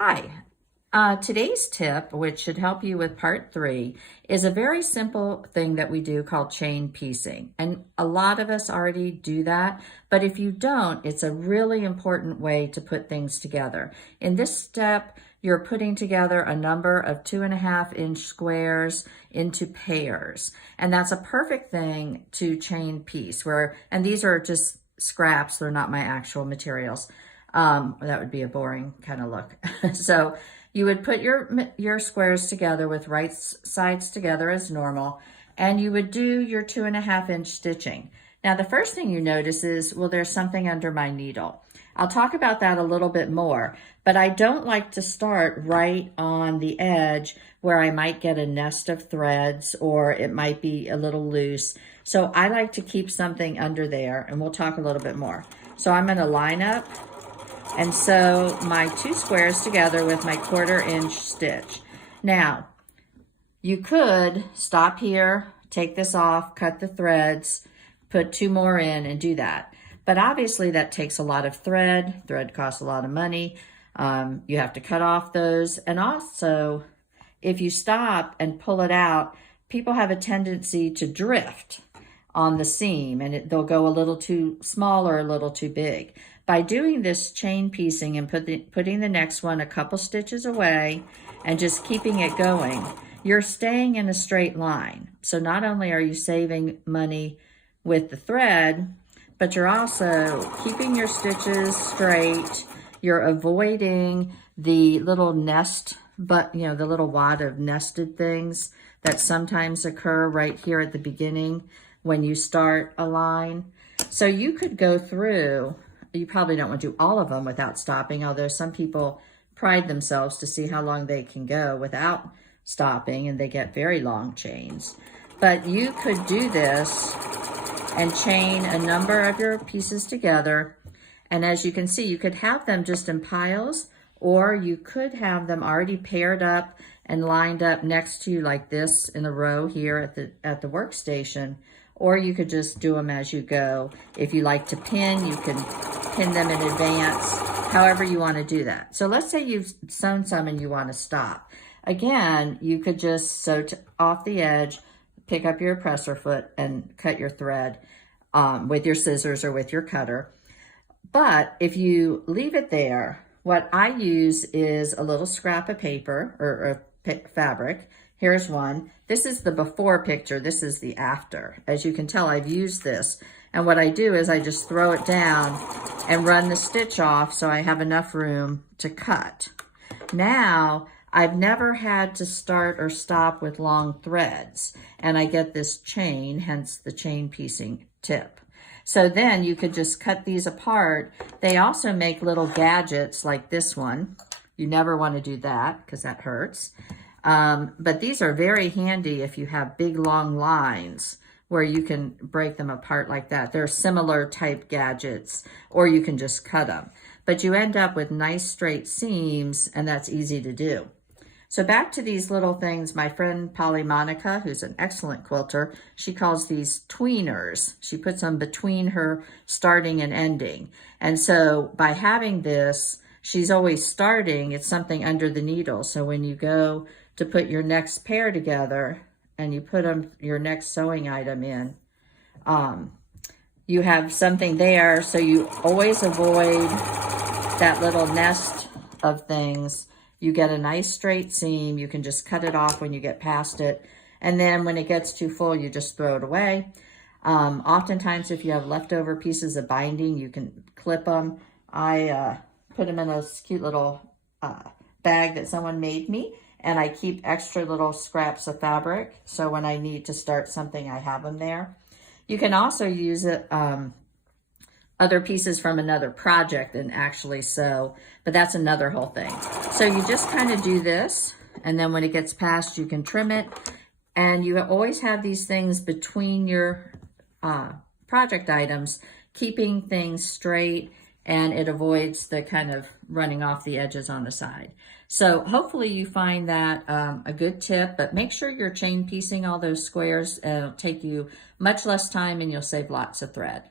Hi. Today's tip, which should help you with part 3, is a very simple thing that we do called chain piecing. And a lot of us already do that, but if you don't, it's a really important way to put things together. In this step, you're putting together a number of 2.5-inch squares into pairs. And that's a perfect thing to chain piece, and these are just scraps, they're not my actual materials. That would be a boring kind of look. So you would put your squares together with right sides together as normal, and you would do your 2.5-inch stitching. Now, the first thing you notice is, well, there's something under my needle. I'll talk about that a little bit more, but I don't like to start right on the edge where I might get a nest of threads or it might be a little loose. So I like to keep something under there, and we'll talk a little bit more. So I'm going to line up and sew my 2 squares together with my 1/4-inch stitch. Now, you could stop here, take this off, cut the threads, put 2 more in and do that. But obviously that takes a lot of thread. Thread costs a lot of money. You have to cut off those. And also, if you stop and pull it out, people have a tendency to drift on the seam, and they'll go a little too small or a little too big. By doing this chain piecing and putting the next one a couple stitches away and just keeping it going, you're staying in a straight line. So not only are you saving money with the thread, but you're also keeping your stitches straight. You're avoiding the little nest, the little wad of nested things that sometimes occur right here at the beginning when you start a line. So you could go through, you probably don't want to do all of them without stopping, although some people pride themselves to see how long they can go without stopping, and they get very long chains. But you could do this and chain a number of your pieces together. And as you can see, you could have them just in piles, or you could have them already paired up and lined up next to you like this in a row here at the workstation. Or you could just do them as you go. If you like to pin, you can pin them in advance, however you want to do that. So let's say you've sewn some and you want to stop. Again, you could just sew off the edge, pick up your presser foot and cut your thread with your scissors or with your cutter. But if you leave it there, what I use is a little scrap of paper or fabric. Here's one. This is the before picture. This is the after. As you can tell, I've used this. And what I do is I just throw it down and run the stitch off so I have enough room to cut. Now, I've never had to start or stop with long threads, and I get this chain, hence the chain piecing tip. So then you could just cut these apart. They also make little gadgets like this one. You never want to do that because that hurts. But these are very handy if you have big long lines where you can break them apart like that. They're similar type gadgets, or you can just cut them. But you end up with nice straight seams, and that's easy to do. So back to these little things, my friend Polly Monica, who's an excellent quilter, she calls these tweeners. She puts them between her starting and ending. And so by having this, she's always starting, it's something under the needle. So when you go to put your next pair together and you put your next sewing item in, you have something there. So you always avoid that little nest of things. You get a nice straight seam. You can just cut it off when you get past it. And then when it gets too full, you just throw it away. Oftentimes, if you have leftover pieces of binding, you can clip them. I put them in a cute little bag that someone made me, and I keep extra little scraps of fabric. So when I need to start something, I have them there. You can also use it, other pieces from another project and actually sew, but that's another whole thing. So you just kind of do this, and then when it gets past, you can trim it, and you always have these things between your project items, keeping things straight, and it avoids the kind of running off the edges on the side. So hopefully you find that a good tip, but make sure you're chain piecing all those squares. It'll take you much less time and you'll save lots of thread.